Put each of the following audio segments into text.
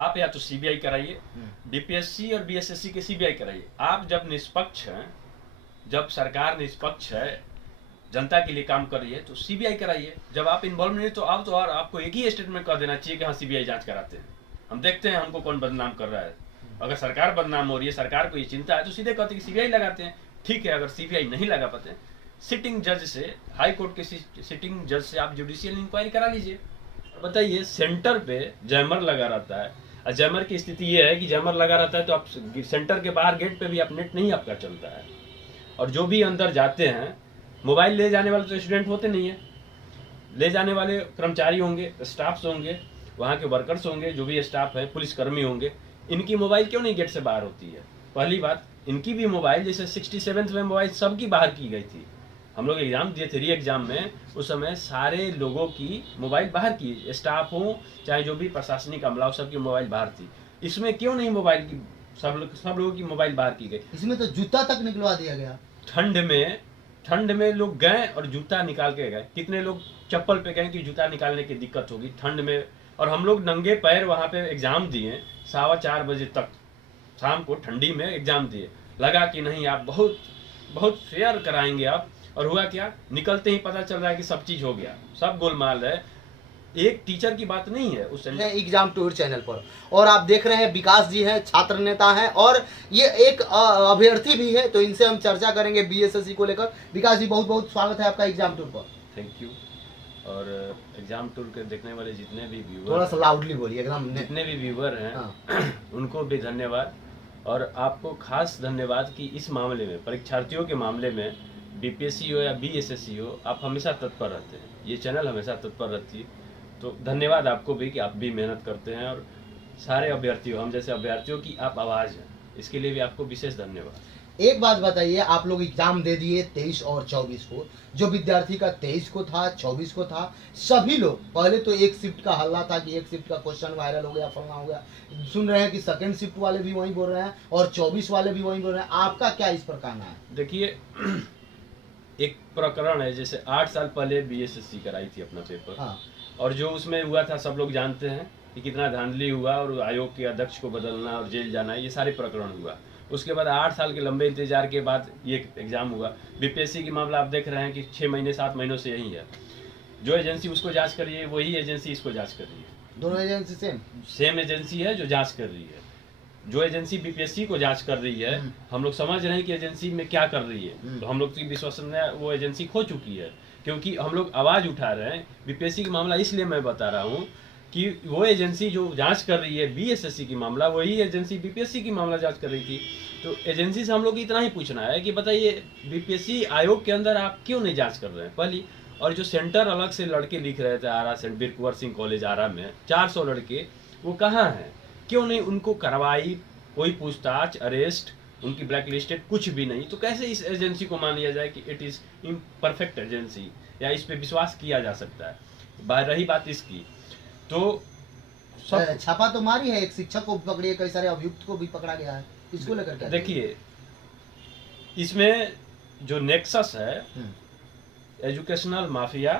आप या तो सीबीआई कराइए, बीपीएससी और बीएसएससी के सीबीआई कराइए। आप जब निष्पक्ष हैं, जब सरकार निष्पक्ष है, जनता के लिए काम कर रही है, तो सीबीआई कराइए। जब आप इन्वॉल्व नहीं तो आप तो और आपको एक ही स्टेटमेंट कर देना चाहिए कि हाँ सीबीआई जांच कराते हैं, हम देखते हैं हमको कौन बदनाम कर रहा है। अगर सरकार बदनाम हो रही है, सरकार को ये चिंता है, तो सीधे कहते हैं कि सीबीआई लगाते हैं। ठीक है, अगर सीबीआई नहीं लगा पाते, सिटिंग जज से, हाई कोर्ट के सिटिंग जज से आप जुडिशियल इंक्वायरी करा लीजिए। बताइए, सेंटर पे जैमर लगा रहता है, और जैमर की स्थिति ये है कि जैमर लगा रहता है तो आप सेंटर के बाहर गेट पे भी आप नेट नहीं आपका चलता है, और जो भी अंदर जाते हैं, मोबाइल ले जाने वाले तो स्टूडेंट होते नहीं है, ले जाने वाले कर्मचारी होंगे, स्टाफ्स होंगे, वहाँ के वर्कर्स होंगे, जो भी स्टाफ है, पुलिसकर्मी होंगे। इनकी मोबाइल क्यों नहीं गेट से बाहर होती है? पहली बात, इनकी भी मोबाइल, जैसे 67th में मोबाइल सबकी बाहर की गई थी। हम लोग एग्जाम दिए थे, री एग्जाम में, उस समय सारे लोगों की मोबाइल बाहर की, स्टाफ हो चाहे जो भी प्रशासनिक अमला हो, सबकी मोबाइल बाहर थी। इसमें क्यों नहीं मोबाइल की सब लोगों की मोबाइल बाहर की गई? इसमें तो जूता तक निकलवा दिया गया। ठंड में लोग गए और जूता निकाल के गए। कितने लोग चप्पल पे गए कि जूता निकालने की दिक्कत होगी ठंड में, और हम लोग नंगे पैर वहाँ पे एग्जाम दिए 4:15 बजे तक, शाम को ठंडी में एग्जाम दिए। लगा कि नहीं आप बहुत बहुत फेयर कराएंगे आप, और हुआ क्या, निकलते ही पता चल रहा है कि सब चीज हो गया, सब गोलमाल है। एक टीचर की बात नहीं है उस एग्जाम टूर चैनल पर, और आप देख रहे हैं विकास जी हैं, छात्र नेता हैं, और ये एक अभ्यर्थी भी है, तो इनसे हम चर्चा करेंगे बीएसएससी को लेकर। विकास जी, बहुत बहुत स्वागत है आपका एग्जाम टूर पर। Thank you. और एग्जाम टूर के देखने वाले जितने भी व्यूअर, थोड़ा सा लाउडली बोलिए एकदम, जितने भी व्यूअर हैं, हाँ। उनको भी धन्यवाद, और आपको खास धन्यवाद कि इस मामले में, परीक्षार्थियों के मामले में, बीपीएससी हो या बीएसएससी हो, आप हमेशा तत्पर रहते हैं, ये चैनल हमेशा तत्पर रहती है। तो धन्यवाद आपको भी कि आप भी मेहनत करते हैं, और सारे अभ्यर्थियों, हम जैसे अभ्यर्थियों की आप आवाज़ हैं, इसके लिए भी आपको विशेष धन्यवाद। एक बात बताइए, आप लोग एग्जाम दे दिए 23 और 24 को, जो विद्यार्थी का 23 को था, 24 को था, सभी लोग, पहले तो एक शिफ्ट का हल्ला था कि एक शिफ्ट का क्वेश्चन वायरल हो गया, फलना हो गया, सुन रहे हैं कि सेकंड शिफ्ट वाले भी वही बोल रहे हैं और 24 वाले भी वही बोल रहे हैं। आपका क्या इस पर कहना है? देखिए, एक प्रकरण है, जैसे 8 साल पहले बीएसएससी कराई थी अपना पेपर, हाँ। और जो उसमें हुआ था सब लोग जानते हैं कि कितना धांधली हुआ, और आयोग के अध्यक्ष को बदलना और जेल जाना, ये सारे प्रकरण हुआ। उसके बाद 8 साल के लंबे इंतजार के बाद ये एग्जाम हुआ। बीपीएससी की मामला आप देख रहे हैं कि 6 महीने 7 महीनों से यही है। जो एजेंसी उसको जांच कर रही है, वही एजेंसी इसको जांच कर रही है। दोनों एजेंसी सेम एजेंसी है जो जांच कर रही है। जो एजेंसी बीपीएससी को जांच कर रही है, हम लोग समझ रहे हैं कि एजेंसी में क्या कर रही है, तो हम लोग की विश्वसनीयता वो एजेंसी खो चुकी है, क्योंकि हम लोग आवाज़ उठा रहे हैं। बीपीएससी की मामला इसलिए मैं बता रहा हूँ कि वो एजेंसी जो जांच कर रही है बीएसएससी की मामला, वही एजेंसी बीपीएससी की मामला जांच कर रही थी। तो एजेंसी से हम लोग इतना ही पूछना है कि बताइए, बीपीएससी आयोग के अंदर आप क्यों नहीं जांच कर रहे हैं पहली, और जो सेंटर अलग से लड़के लिख रहे थे आरा सेंट, वीर कुंवर सिंह कॉलेज आरा में 400 लड़के, वो कहाँ हैं? क्यों नहीं उनको कार्रवाई, कोई पूछताछ, अरेस्ट, उनकी ब्लैक लिस्टेड कुछ भी नहीं? तो कैसे इस एजेंसी को मान लिया जाए कि इट इज़ इम्परफेक्ट एजेंसी, या इस पे विश्वास किया जा सकता है? रही बात इसकी, तो सब छापा तो मारी है, एक शिक्षक को भी पकड़ी है, कई सारे अभियुक्त को भी पकड़ा गया है, इसको लेकर क्या? देखिए, इसमें जो नेक्सस है, एजुकेशनल माफिया,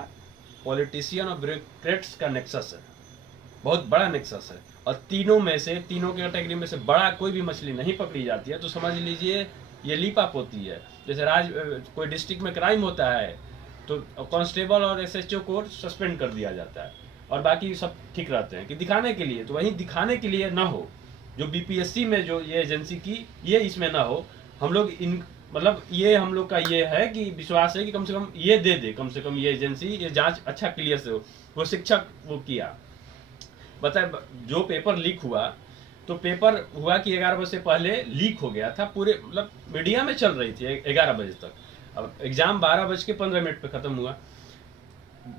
पॉलिटिशियन और ब्यूरोक्रेट्स का नेक्सस है, बहुत बड़ा नेक्सस है, और तीनों के कैटेगरी में से बड़ा कोई भी मछली नहीं पकड़ी जाती है, तो समझ लीजिए ये लीपाप होती है। जैसे कोई डिस्ट्रिक्ट में क्राइम होता है तो कांस्टेबल और एसएचओ को सस्पेंड कर दिया जाता है, और बाकी सब ठीक रहते हैं, कि दिखाने के लिए। तो वहीं दिखाने के लिए ना हो, जो बीपीएससी में जो ये एजेंसी की, ये इसमें ना हो। हम लोग मतलब ये हम लोग का ये है कि विश्वास है कि कम से कम ये दे दे, कम से कम ये एजेंसी ये जांच अच्छा क्लियर से हो। वो शिक्षक वो किया, बताए जो पेपर लीक हुआ, तो पेपर हुआ कि 11 बजे से पहले लीक हो गया था, पूरे मतलब मीडिया में चल रही थी 11 बजे तक। अब एग्जाम 12:15 पे खत्म हुआ,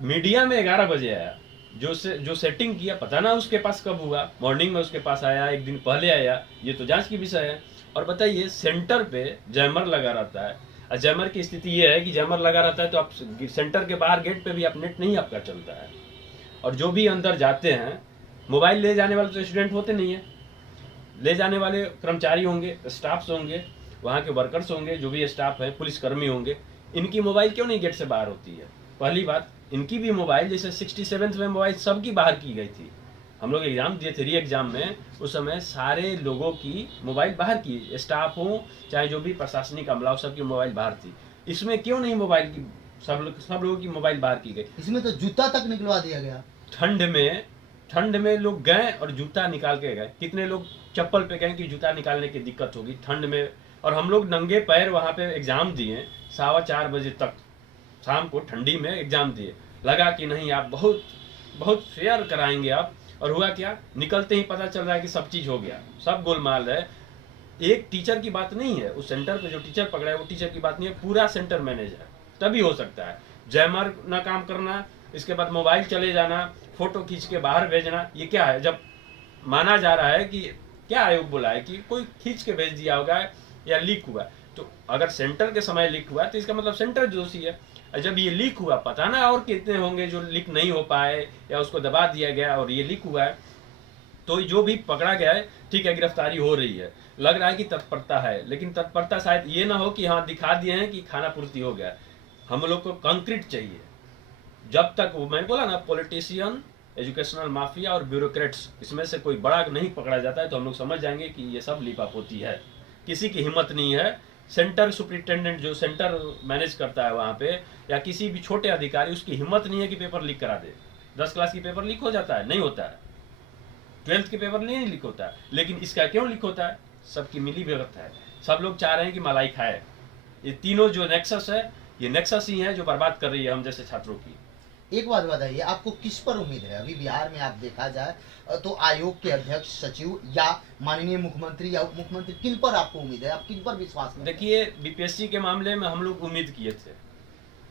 मीडिया में 11 बजे आया। जो सेटिंग किया पता ना उसके पास कब हुआ, मॉर्निंग में उसके पास आया, एक दिन पहले आया, ये तो जांच की विषय है। और बताइए, सेंटर पे जैमर लगा रहता है, और जैमर की स्थिति ये है कि जैमर लगा रहता है तो आप सेंटर के बाहर गेट पे भी आप नेट नहीं आपका चलता है, और जो भी अंदर जाते हैं, मोबाइल ले जाने वाले तो स्टूडेंट होते नहीं है, ले जाने वाले कर्मचारी होंगे, स्टाफ्स होंगे, वहाँ के वर्कर्स होंगे, जो भी स्टाफ है, पुलिसकर्मी होंगे। इनकी मोबाइल क्यों नहीं गेट से बाहर होती है? पहली बात, इनकी भी मोबाइल, जैसे 67th में मोबाइल सबकी बाहर की गई थी। हम लोग एग्जाम दिए थे री एग्जाम में, उस समय सारे लोगों की मोबाइल बाहर की, स्टाफ हो चाहे जो भी प्रशासनिक अमला हो, सबकी मोबाइल बाहर थी। इसमें क्यों नहीं मोबाइल की, सब लोगों की मोबाइल बाहर की गई। इसमें तो जूता तक निकलवा दिया गया। ठंड में लोग गए और जूता निकाल के गए। कितने लोग चप्पल पे गए कि जूता निकालने की दिक्कत होगी ठंड में, और हम लोग नंगे पैर वहां पे एग्जाम दिए 4:15 बजे तक शाम को, ठंडी में एग्जाम दिए। लगा कि नहीं आप बहुत बहुत फेयर कराएंगे आप, और हुआ क्या, निकलते ही पता चल रहा है कि सब चीज हो गया, सब गोलमाल है। एक टीचर की बात नहीं है, उस सेंटर पे जो टीचर पकड़ा है वो टीचर की बात नहीं है, पूरा सेंटर मैनेज है। तभी हो सकता है जैमर ना काम करना, इसके बाद मोबाइल चले जाना, फोटो खींच के बाहर भेजना। ये क्या है, जब माना जा रहा है कि क्या आयोग बोला है कि कोई खींच के भेज दिया होगा या लीक हुआ, तो अगर सेंटर के समय लीक हुआ तो इसका मतलब सेंटर दोषी है। जब ये लीक हुआ, पता ना और कितने होंगे जो लीक नहीं हो पाए या उसको दबा दिया गया और ये लीक हुआ है, तो जो भी पकड़ा गया है ठीक है, गिरफ्तारी हो रही है, लग रहा है कि तत्परता है, लेकिन तत्परता शायद ये ना हो कि हाँ दिखा दिए हैं कि खाना पूर्ति हो गया। हम लोग को कंक्रीट चाहिए। जब तक वो मैंने बोला ना, पॉलिटिशियन, एजुकेशनल माफिया और ब्यूरोक्रेट्स, इसमें से कोई बड़ा नहीं पकड़ा जाता है तो हम लोग समझ जाएंगे कि ये सब लीपापोती है। किसी की हिम्मत नहीं है, सेंटर सुपरिटेंडेंट जो सेंटर मैनेज करता है वहां पे, या किसी भी छोटे अधिकारी, उसकी हिम्मत नहीं है कि पेपर लीक करा दे। 10 क्लास की पेपर लीक हो जाता है, नहीं होता है। 12th के पेपर नहीं लीक होता है, लेकिन इसका क्यों लीक होता है, सबकी मिली भगत है। सब लोग चाह रहे हैं कि मलाई खाए। ये तीनों जो नेक्सस है, ये नेक्सस ही है जो बर्बाद कर रही है हम जैसे छात्रों की। एक बात बताइए, आपको किस पर उम्मीद है? अभी बिहार में आप देखा जाए तो आयोग के अध्यक्ष, सचिव या माननीय मुख्यमंत्री या उप मुख्यमंत्री, किन पर आपको उम्मीद है? आप किन पर विश्वास करते हैं? देखिए, बीपीएससी के मामले में हम लोग उम्मीद किए थे,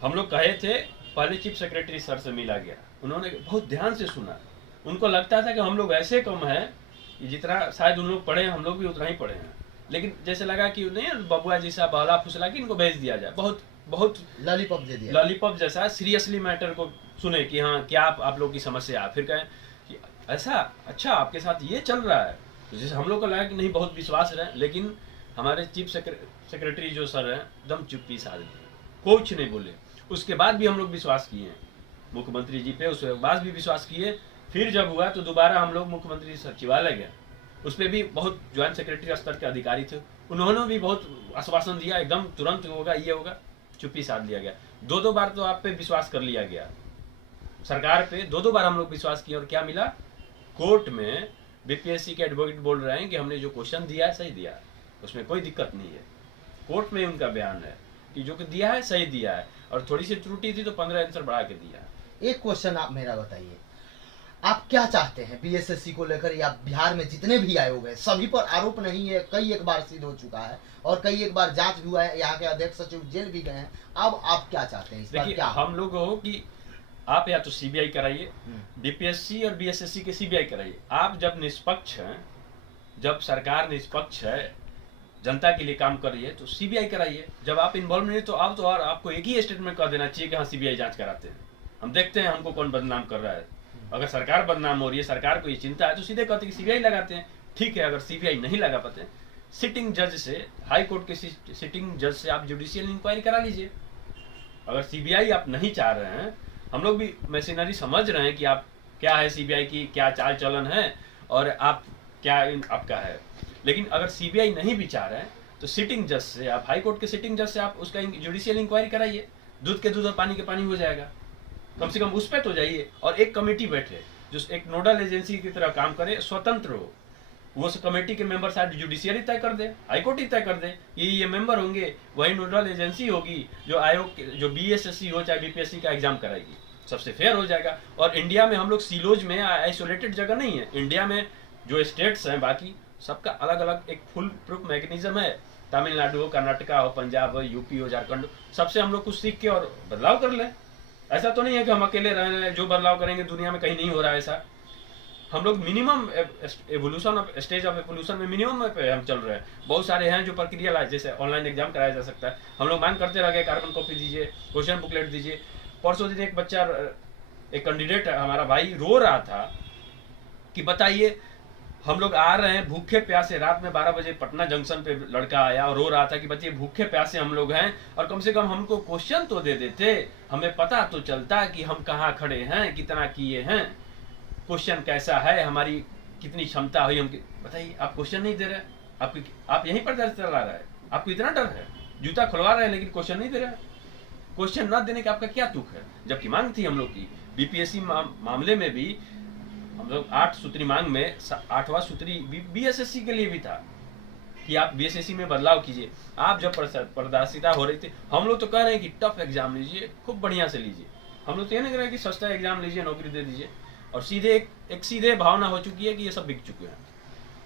हम लोग कहे थे, पहले चीफ सेक्रेटरी सर से मिला गया, उन्होंने बहुत ध्यान से सुना। उनको लगता था कि हम लोग ऐसे कम हैं कि जितना शायद उन लोग पढ़े हैं, हम लोग भी उतना ही पढ़े हैं, लेकिन जैसे लगा कि नहीं, बबुआ जी साहब बहला फुसला कि इनको भेज दिया जाए, बहुत बहुत लॉलीपॉप दे दिया, लॉलीपॉप जैसा सीरियसली मैटर को सुने कि हाँ क्या आप लोग की समस्या है, फिर कहें कि ऐसा अच्छा आपके साथ ये चल रहा है, तो जैसे हम लोग को लगा कि नहीं बहुत विश्वास रहे, लेकिन हमारे चीफ सेक्रेटरी जो सर हैं एकदम चुप्पी साध दी, कुछ नहीं बोले। उसके बाद भी हम लोग विश्वास किए मुख्यमंत्री जी पे, उसके बाद भी विश्वास किए। फिर जब हुआ तो दोबारा हम लोग मुख्यमंत्री सचिवालय गए, उस पर भी बहुत ज्वाइंट सेक्रेटरी स्तर के अधिकारी थे, उन्होंने भी बहुत आश्वासन दिया एकदम तुरंत होगा, ये होगा, चुप्पी साध लिया गया। 2 बार तो आप पे विश्वास कर लिया गया, सरकार पे 2 बार हम लोग विश्वास किए, और क्या मिला, कोर्ट में बीपीएससी के एडवोकेट बोल रहे हैं कि हमने जो क्वेश्चन दिया है सही दिया है, उसमें कोई दिक्कत नहीं है। कोर्ट में उनका बयान है कि जो दिया है सही दिया है, और थोड़ी सी त्रुटि थी तो 15 आंसर बढ़ा के दिया। एक क्वेश्चन आप मेरा बताइए, आप क्या चाहते हैं बीएसएससी को लेकर, या बिहार में जितने भी आयोग है सभी पर आरोप नहीं है, कई एक बार सिद्ध हो चुका है और कई एक बार जांच भी हुआ है, यहाँ के अध्यक्ष सचिव जेल भी गए हैं, अब आप क्या चाहते हैं इस पर? क्या हम लोग हो कि आप या तो सीबीआई कराइए, बीपीएससी और बीएसएससी के सीबीआई कराइए। आप जब निष्पक्ष हैं, जब सरकार निष्पक्ष है, जनता के लिए काम कर रही है, तो सीबीआई कराइए। जब आप इन्वॉल्व नहीं तो आप तो, और आपको एक ही स्टेटमेंट कर देना चाहिए कि हाँ सीबीआई जांच कराते हैं, हम देखते हैं हमको कौन बदनाम कर रहा है। अगर सरकार बदनाम हो रही है, सरकार को ये चिंता है, तो सीधे कहते हैं कि सीबीआई लगाते हैं। ठीक है, अगर सीबीआई नहीं लगा पाते, सिटिंग जज से, हाई कोर्ट के सिटिंग जज से आप जुडिशियल इंक्वायरी करा लीजिए। अगर सीबीआई आप नहीं चाह रहे हैं, हम लोग भी मशीनरी समझ रहे हैं कि आप क्या है, सीबीआई की क्या चाल चलन है और आप क्या आपका है, लेकिन अगर सीबीआई नहीं भी चाह रहे हैं तो सिटिंग जज से, आप हाई कोर्ट के सिटिंग जज से आप उसका जुडिशियल इंक्वायरी कराइए। दूध के दूध और पानी के पानी हो जाएगा, कम से कम उस पर तो जाइए। और एक कमेटी बैठे जो एक नोडल एजेंसी की तरह काम करे, स्वतंत्र हो, वो कमेटी के मेंबर शायद जुडिशियरी तय कर दे, हाईकोर्ट ही तय कर दे कि ये मेंबर होंगे, वही नोडल एजेंसी होगी जो आयोग जो बीएसएससी हो चाहे बीपीएससी का एग्जाम कराएगी, सबसे फेयर हो जाएगा। और इंडिया में हम लोग सीलोज में आइसोलेटेड जगह नहीं है, इंडिया में जो स्टेट्स हैं बाकी सबका अलग अलग एक फुल प्रूफ मैकेनिज्म है। तमिलनाडु हो, कर्नाटका हो, पंजाब हो, यूपी हो, झारखंड, सबसे हम लोग कुछ सीख के और बदलाव कर लें। ऐसा तो नहीं है कि हम अकेले रह रहे हैं, जो बदलाव करेंगे दुनिया में कहीं नहीं हो रहा है ऐसा। हम लोग minimum evolution of stage of evolution में मिनिमम पे हम चल रहे हैं। बहुत सारे हैं जो प्रक्रिया लाए, जैसे ऑनलाइन एग्जाम कराया जा सकता है, हम लोग मांग करते रह गए, कार्बन कॉपी दीजिए, क्वेश्चन बुकलेट दीजिए। परसों दिन एक बच्चा, एक कैंडिडेट हमारा भाई रो रहा था कि बताइए हम लोग आ रहे हैं भूखे प्यासे, रात में 12 बजे पटना जंक्शन पे लड़का आया और रो रहा था कि बच्चे भूखे प्यासे हम लोग हैं, और कम से कम हमको क्वेश्चन तो दे देते, हमें पता तो चलता कि हम कहाँ खड़े हैं, कितना किए हैं। क्वेश्चन कैसा है, हमारी कितनी क्षमता हुई, हम बताइए। आप क्वेश्चन नहीं दे रहे, आप यहीं पर दर्ज चला रहा है, आपको इतना डर है, जूता खुलवा रहे हैं लेकिन क्वेश्चन नहीं दे रहे। क्वेश्चन ना देने का आपका क्या तुक है, जबकि मांग थी हम लोग की। बीपीएससी मामले में भी हम लोग 8 सूत्री मांग में 8वां सूत्री बीएसएससी के लिए भी था कि आप बीएसएससी में बदलाव कीजिए। आप जब पारदर्शिता हो रही थी, हम लोग तो कह रहे हैं कि टफ एग्जाम लीजिए, खूब बढ़िया से लीजिए। हम लोग तो ये नहीं कह रहे कि सस्ता एग्जाम लीजिए, नौकरी दे दीजिए। और सीधे एक सीधे भावना हो चुकी है कि ये सब बिक चुके हैं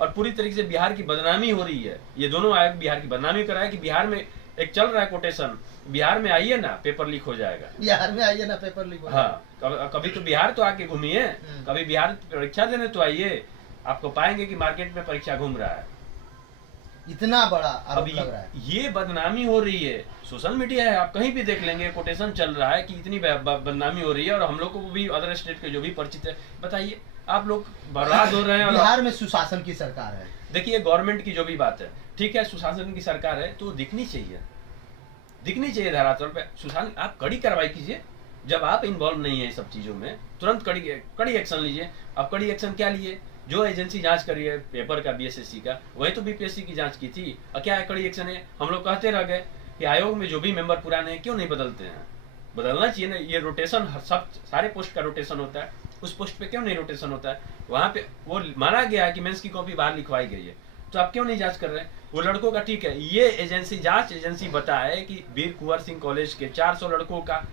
और पूरी तरीके से बिहार की बदनामी हो रही है। ये दोनों आयोग बिहार की बदनामी कर रहा है कि बिहार में एक चल रहा है कोटेशन, बिहार में आइए ना पेपर लीक हो जाएगा, बिहार में आइए ना पेपर लीक हो जाएगा। हाँ, कभी तो बिहार तो आके घूमिए, कभी बिहार परीक्षा देने तो आइए, आपको पाएंगे कि मार्केट में परीक्षा घूम रहा है। इतना बड़ा आरोप लग रहा है। ये बदनामी हो रही है, सोशल मीडिया है, आप कहीं भी देख लेंगे, कोटेशन चल रहा है कि इतनी बदनामी हो रही है। और हम लोग को भी अदर स्टेट के जो भी परिचित है, बताइए आप लोग बर्बाद हो रहे हैं। बिहार में सुशासन की सरकार है। देखिए गवर्नमेंट की जो भी बात है, ठीक है, सुशासन की सरकार है तो दिखनी चाहिए धरातल पे सुशासन। आप कड़ी कार्रवाई कीजिए, जब आप इन्वॉल्व नहीं है सब चीजों में, तुरंत कड़ी एक्शन लीजिए। आप कड़ी एक्शन क्या लिए? जो एजेंसी जांच करी है पेपर का बीएसएससी का, वही तो बीपीएससी की जांच की थी। और क्या है कड़ी एक्शन है? हम लोग कहते रह गए कि आयोग में जो भी मेंबर पुराने हैं क्यों नहीं बदलते हैं, बदलना चाहिए ना। ये रोटेशन सब सारे पोस्ट का रोटेशन होता है, उस पोस्ट पे क्यों नहीं रोटेशन होता है? वहां पे वो माना गया है कि मेंस की कॉपी बाहर लिखवाई गई है, तो आप क्यों नहीं जांच कर रहे हैं? वो लड़कों का ठीक है, ये एजेंसी जांच एजेंसी बताए कि वीर कुंवर सिंह कॉलेज के 400 लड़कों का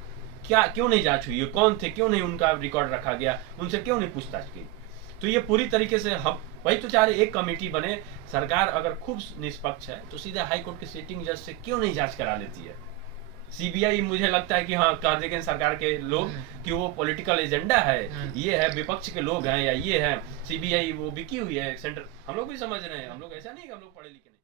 क्या क्यों नहीं जांच हुई, कौन थे, क्यों नहीं उनका रिकॉर्ड रखा गया, उनसे क्यों नहीं पूछताछ की? तो ये पूरी तरीके से हम वही तो चाह रहे, एक कमेटी बने। सरकार अगर खूब निष्पक्ष है तो सीधा हाई कोर्ट के सिटिंग जज से क्यों नहीं जांच करा लेती है? सीबीआई मुझे लगता है कि हाँ कह देंगे सरकार के लोग कि वो पॉलिटिकल एजेंडा है, ये है विपक्ष के लोग हैं, या ये है सीबीआई वो बिकी हुई है सेंटर। हम लोग भी समझ रहे हैं, हम लोग ऐसा नहीं कि हम लोग पढ़े लिखे नहीं।